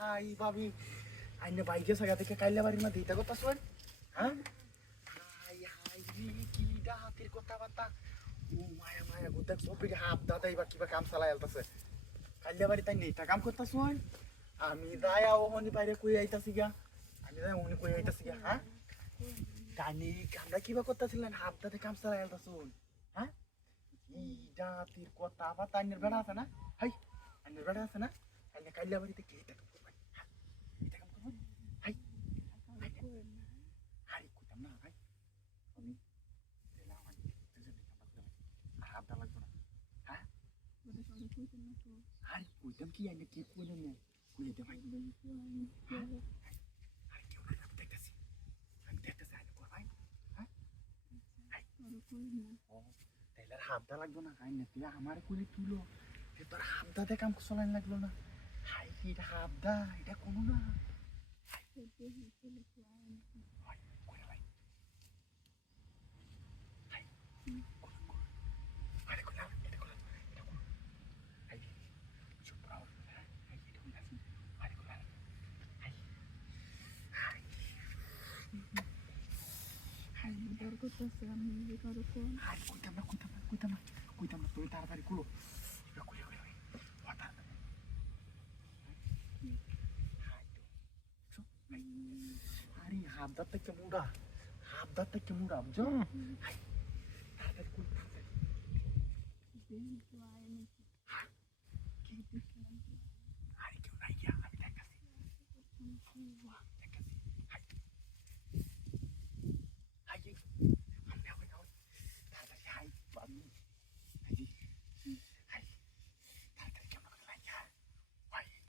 high ভাবি আইনে বাইকে সাগা থেকে কাইলে বাড়ির মধ্যে এটা কথা শোন হ্যাঁ হাই হাই রে কি দা হাতের কথা বার্তা ও মায়া মায়া গোটা সব হাফ দাদাই বা কিবা কাম চালাই আলতাছে কাইলে বাড়ি তাই নেই কাম করতা শোন আমি দায়া ওহনি বাইরে কই আইতাছি গা আমি দায়া ওহনি কই আইতাছি গা হ্যাঁ কানি কামটা কিবা করতেছিলেন হাফ দাদা কাম চালাই আলতাছুন হ্যাঁ ইডা হাতের কথা বার্তা আইনের বেড়া আছে না হাই আইনের বেড়া আছে না কাইলে বাড়িতে কে এটা হাই হাই কইতাম না হাই আমি তেলা হাই তুই হাবদা লাগবে না হ্যাঁ হাই কইতাম কি আইনে কি কইলেন না কইলে দে ভাই হাই কেউ না আমি দেখতেছি আইনে কর ভাই হ্যাঁ হাই ও তেলার হাবদা লাগবে না হাই না তুই আমার কইলে তুলো তোর হাবদাতে কাম চলাইন লাগলো না হাই এটা হাবদা এটা কোনো না কইতাম না তুই তাড়াতাড়ি কুলো কুলে আরে হাবদার থেকে মুড়া বুঝছো তাড়াতাড়ি কুল আরে কেউ নাই গিয়া আমি দেখাচ্ছি